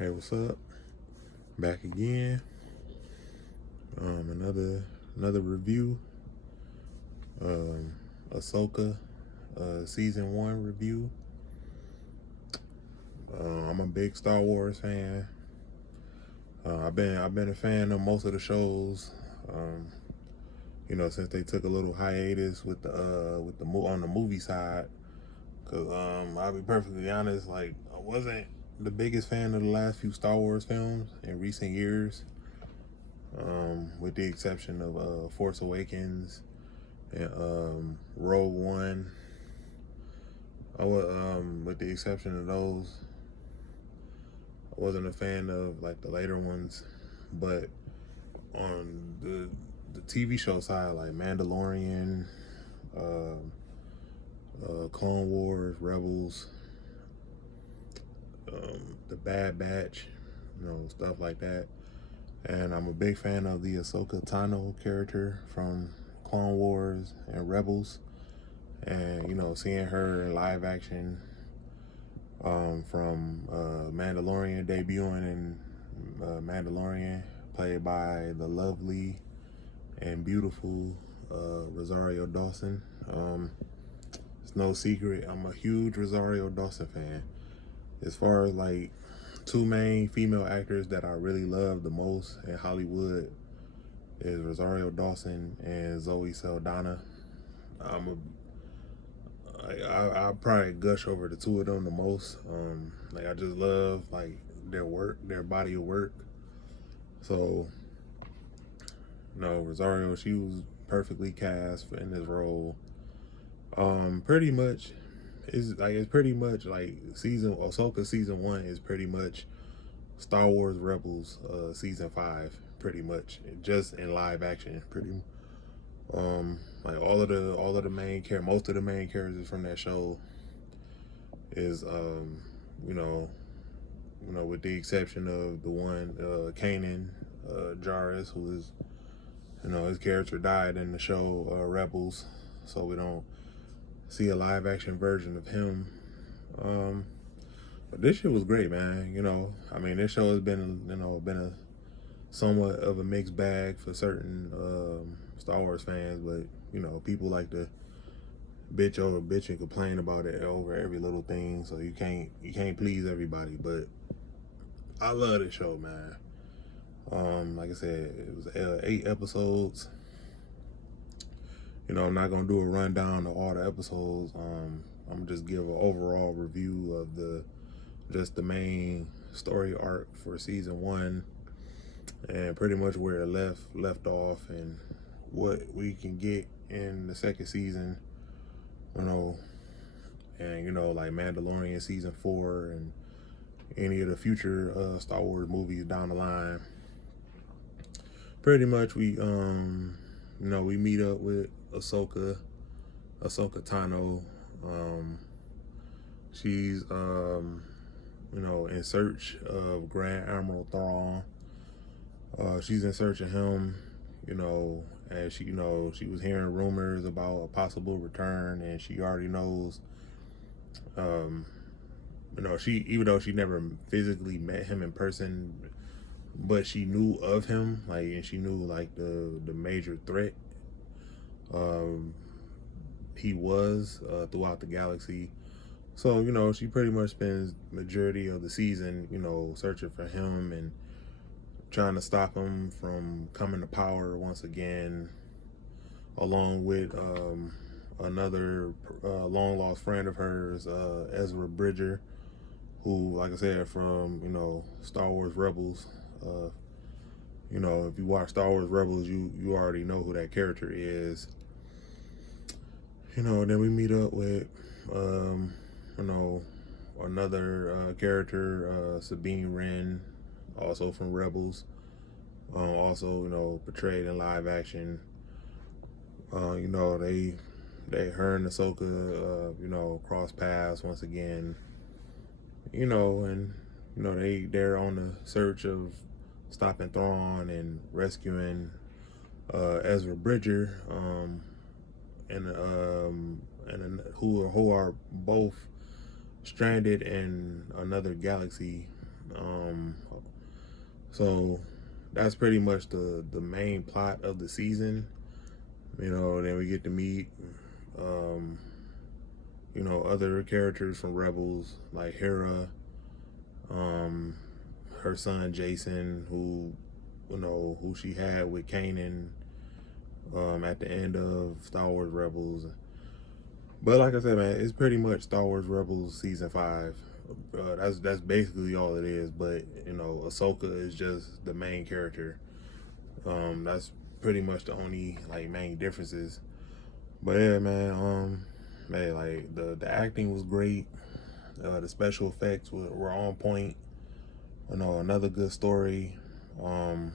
Hey, what's up? Back again. Another review. Ahsoka, season 1 review. I'm a big Star Wars fan. I've been a fan of most of the shows. Since they took a little hiatus with the on the movie side. Cause I'll be perfectly honest, like I wasn't the biggest fan of the last few Star Wars films in recent years. With the exception of Force Awakens and Rogue One. With the exception of those, I wasn't a fan of like the later ones. But on the TV show side, like Mandalorian, Clone Wars, Rebels, the Bad Batch, stuff like that. And I'm a big fan of the Ahsoka Tano character from Clone Wars and Rebels. And, seeing her in live action from Mandalorian, debuting in Mandalorian, played by the lovely and beautiful Rosario Dawson. It's no secret, I'm a huge Rosario Dawson fan. As far as like two main female actors that I really love the most in Hollywood is Rosario Dawson and Zoe Saldana. I probably gush over the two of them the most. I just love like their work, their body of work. So, Rosario, she was perfectly cast in this role. Pretty much, it's pretty much like Ahsoka season 1 is pretty much Star Wars Rebels season 5, pretty much, just in live action, pretty. Like all of the main most of the main characters from that show is with the exception of the one Kanan Jarrus, who is his character died in the show Rebels, so we don't see a live action version of him. But this shit was great, man. This show has been a somewhat of a mixed bag for certain Star Wars fans, but people like to bitch and complain about it over every little thing, so you can't please everybody. But I love this show, man. Like I said, it was 8 episodes. I'm not gonna do a rundown of all the episodes. I'm gonna just give an overall review of the main story arc for season 1, and pretty much where it left off, and what we can get in the second season. Like Mandalorian season 4 and any of the future Star Wars movies down the line. Pretty much we meet up with Ahsoka Tano. She's in search of Grand Admiral Thrawn. She's in search of him, as she was hearing rumors about a possible return, and she already knows, even though she never physically met him in person, but she knew of him, and she knew like the major threat he was throughout the galaxy. So she pretty much spends majority of the season searching for him and trying to stop him from coming to power once again, along with another long lost friend of hers, Ezra Bridger, who, like I said, from Star Wars Rebels. If you watch Star Wars Rebels, you already know who that character is. Then we meet up with another character, Sabine Wren, also from Rebels, also portrayed in live action. Her and Ahsoka cross paths once again, and they're on the search of stopping Thrawn and rescuing Ezra Bridger, and who are both stranded in another galaxy, So that's pretty much the main plot of the season. Then we get to meet, um, other characters from Rebels like Hera, um, her son Jason, who she had with Kanan, at the end of Star Wars Rebels. But like I said, man, it's pretty much Star Wars Rebels season 5. That's basically all it is. But Ahsoka is just the main character. That's pretty much the only like main differences. But yeah, man, like the acting was great. The special effects were on point. Another good story. Um,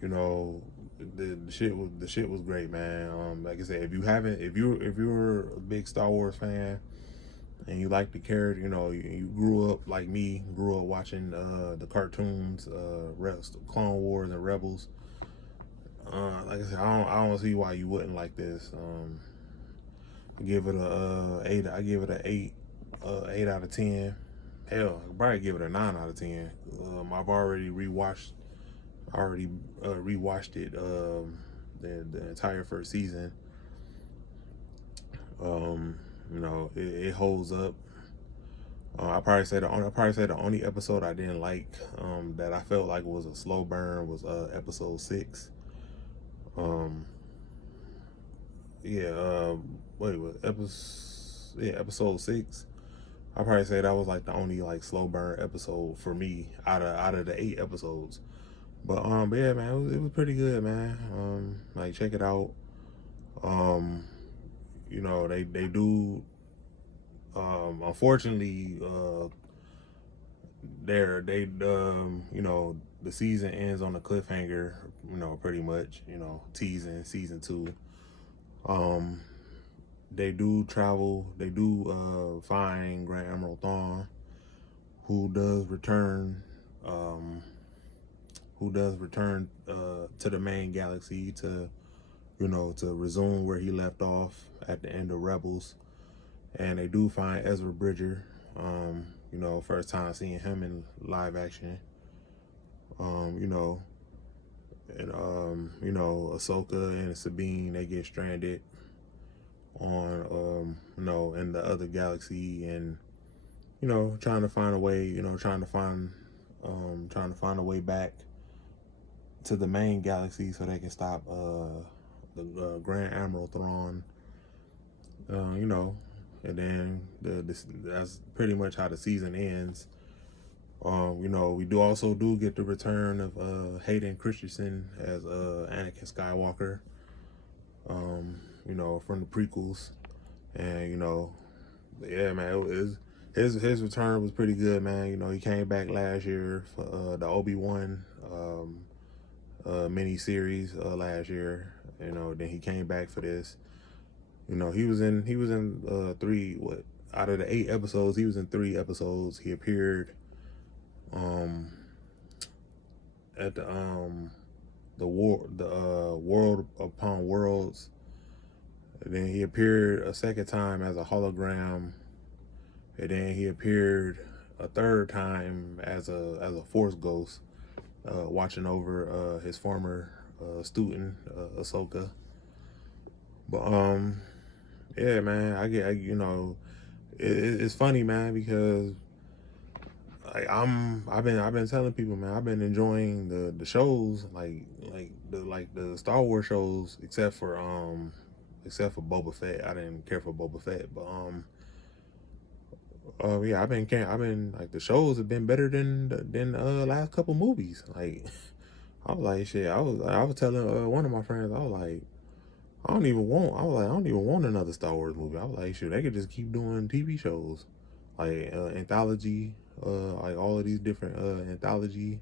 you know, the shit was great, man. Like I said, if you're a big Star Wars fan and you like the character, you grew up like me, grew up watching the cartoons, Clone Wars and Rebels. Like I said, I don't see why you wouldn't like this. I give it a 8. I give it a 8, 8 out of 10. Hell, I could probably give it a 9 out of 10. I've already rewatched it, the entire first season. It holds up. I probably say the only episode I didn't like, that I felt like was a slow burn, was episode 6. Episode 6. I probably say that was like the only like slow burn episode for me out of the 8 episodes. But yeah, man, it was pretty good, man. Like check it out. They do. Unfortunately, the season ends on a cliffhanger. Pretty much. Teasing season 2. They do travel. They do find Grand Admiral Thrawn, who does return. To the main galaxy to resume where he left off at the end of Rebels. And they do find Ezra Bridger. First time seeing him in live action. Ahsoka and Sabine, they get stranded on in the other galaxy, and trying to find a way, trying to find a way back to the main galaxy so they can stop the Grand Admiral Thrawn. And then that's pretty much how the season ends. We do get the return of Hayden Christensen as Anakin Skywalker. From the prequels, and yeah, man, it was his return was pretty good, man. He came back last year for the Obi-Wan mini series last year. Then he came back for this. He was in 3, what, out of the 8 episodes, he was in 3 episodes. He appeared at the World Upon Worlds. And then he appeared a second time as a hologram, and then he appeared a third time as a Force ghost, watching over his former student, Ahsoka. But yeah, man, it's funny, man, because I've been telling people, man, I've been enjoying the shows, like the Star Wars shows, except for Boba Fett. I didn't care for Boba Fett, but yeah, I've been like, the shows have been better than the last couple movies. Like, I was like, shit. I was telling one of my friends, I was like, I don't even want another Star Wars movie. I was like, shit, they could just keep doing TV shows, like anthology, like all of these different anthology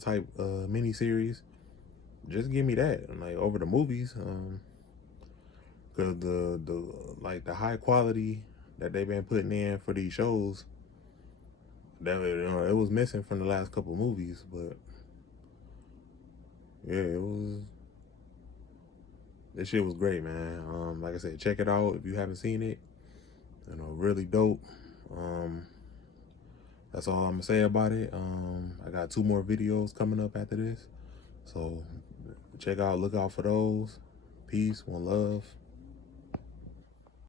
type mini series. Just give me that, and like, over the movies, because the high quality that they've been putting in for these shows, that it was missing from the last couple movies. But yeah, this shit was great, man. Like I said, check it out if you haven't seen it. Really dope. that's all I'm gonna say about it. I got 2 more videos coming up after this, so look out for those. Peace, one love.